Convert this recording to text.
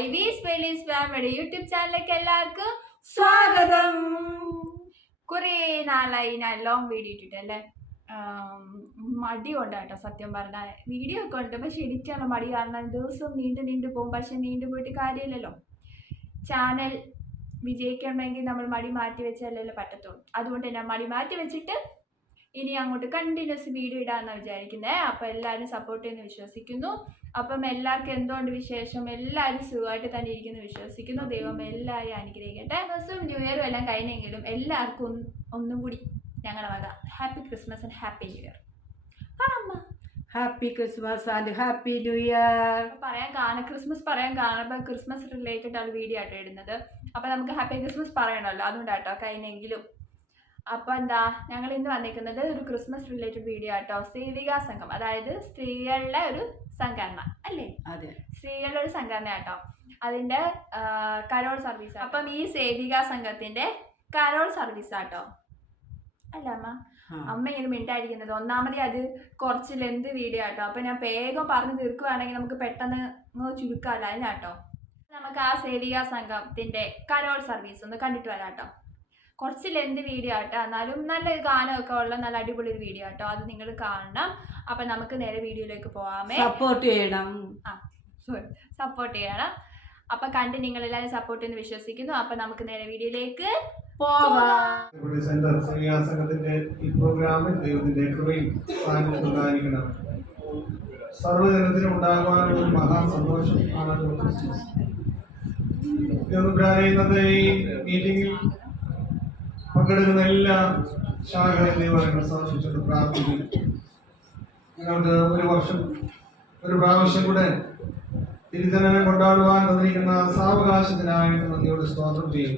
വെലീസ് family YouTube ചാനലിലേക്ക് എല്ലാവർക്കും സ്വാഗതം. കുറേ നാളായി ഞാൻ ലോങ് വീഡിയോ ഇട്ടിട്ടല്ലേ? മടി മടി കൊണ്ടാട്ടോ സത്യം പറഞ്ഞാൽ വീഡിയോ ഒക്കെ ഉണ്ട് പക്ഷെ എഡിറ്റാണ് മടി കാരണം ദിവസം നീണ്ടു നീണ്ടു പോകും പക്ഷെ നീണ്ടു പോയിട്ട് കാര്യമില്ലല്ലോ. ചാനൽ വിജയിക്കണമെങ്കിൽ നമ്മൾ മടി മാറ്റി വെച്ചാലല്ലേ പറ്റത്തുള്ളൂ. അതുകൊണ്ട് തന്നെ മടി മാറ്റി വെച്ചിട്ട് ഇനി അങ്ങോട്ട് കണ്ടിന്യൂസ് വീഡിയോ ഇടാമെന്നാണ് വിചാരിക്കുന്നത് അപ്പോൾ എല്ലാവരും സപ്പോർട്ട് ചെയ്യുന്നു വിശ്വസിക്കുന്നു. അപ്പം എല്ലാവർക്കും എന്തുകൊണ്ട് വിശേഷം? എല്ലാവരും സുഖമായിട്ട് തന്നെ ഇരിക്കുന്നു വിശ്വസിക്കുന്നു. ദൈവം എല്ലാവരെയും അനുഗ്രഹിക്കട്ടെ. ദിവസവും ന്യൂ ഇയറും എല്ലാം കഴിഞ്ഞെങ്കിലും എല്ലാവർക്കും ഒന്നും കൂടി ഞങ്ങളുടെ വക. Happy Christmas and happy new year happy Christmas and happy new year പറയാൻ കാണാം ക്രിസ്മസ് പറയാൻ കാണുമ്പോൾ ക്രിസ്മസ് റിലേറ്റഡ് ആണ് വീഡിയോ ആയിട്ട് ഇടുന്നത്. അപ്പം നമുക്ക് ഹാപ്പി ക്രിസ്മസ് പറയണമല്ലോ. അതുകൊണ്ടാട്ടോ കഴിഞ്ഞെങ്കിലും അപ്പൊ എന്താ ഞങ്ങൾ ഇന്ന് വന്നിരിക്കുന്നത് ഒരു ക്രിസ്മസ് റിലേറ്റഡ് വീഡിയോ ആട്ടോ. സേവിക സംഘം അതായത് സ്ത്രീകളുടെ ഒരു സംഘടന അല്ലേ? അതെ. സ്ത്രീകളുടെ ഒരു സംഘടന ആട്ടോ. അതിന്റെ കരോൾ സർവീസ് അപ്പം ഈ സേവിക സംഘത്തിന്റെ കരോൾ സർവീസ് ആട്ടോ? അല്ല അമ്മ. അമ്മ ഇങ്ങനെ മിണ്ടായിരിക്കുന്നത്. ഒന്നാമതേ അത് കുറച്ച് ലെന്ത് വീഡിയോ ആട്ടോ. അപ്പൊ ഞാൻ വേഗം പറഞ്ഞു തീർക്കുകയാണെങ്കിൽ നമുക്ക് പെട്ടെന്ന് ചുരുക്കാമല്ലോ അതിനാട്ടോ നമുക്ക് ആ സേവിക സംഘത്തിന്റെ കരോൾ സർവീസ് ഒന്ന് കണ്ടിട്ട് വരാം കേട്ടോ കുറച്ച് ലെന്ത് വീഡിയോ ആട്ടോ. എന്നാലും നല്ല ഗാനമൊക്കെ ഉള്ള നല്ല അടിപൊളി ഒരു വീഡിയോ ആട്ടോ. അത് നിങ്ങൾ കാണണം. അപ്പൊ നമുക്ക് നേരെ വീഡിയോയിലേക്ക് പോവാമേ. സപ്പോർട്ട് ചെയ്യണം. ആ സപ്പോർട്ട് ചെയ്യണം. അപ്പൊ കണ്ട് നിങ്ങൾ എല്ലാവരും സപ്പോർട്ട് എന്ന് വിശ്വസിക്കുന്നു. അപ്പൊ നമുക്ക് നേരെ വീഡിയോയിലേക്ക് സംഘത്തിന്റെ ഈ പ്രോഗ്രാമിൽ ദൈവത്തിന്റെ കൃപയും ഉണ്ടാകുവാനുള്ള ഒരു മഹാസന്തോഷം ആണല്ലോ ക്രിസ്മസ്. ഈ മീറ്റിംഗിൽ പങ്കെടുക്കുന്ന എല്ലാ ശാഖകളെയും ദൈവങ്ങൾ സന്ദർശിച്ചുകൊണ്ട് പ്രാർത്ഥിക്കുന്നു. ഞങ്ങൾക്ക് ഒരു വർഷം ഒരു പ്രാവശ്യം കൂടെ തിരുത്തനം കൊണ്ടാടുവാൻ തന്നിരിക്കുന്ന സാവകാശത്തിനായിട്ട് നന്ദിയോട് സ്തോത്രം ചെയ്യും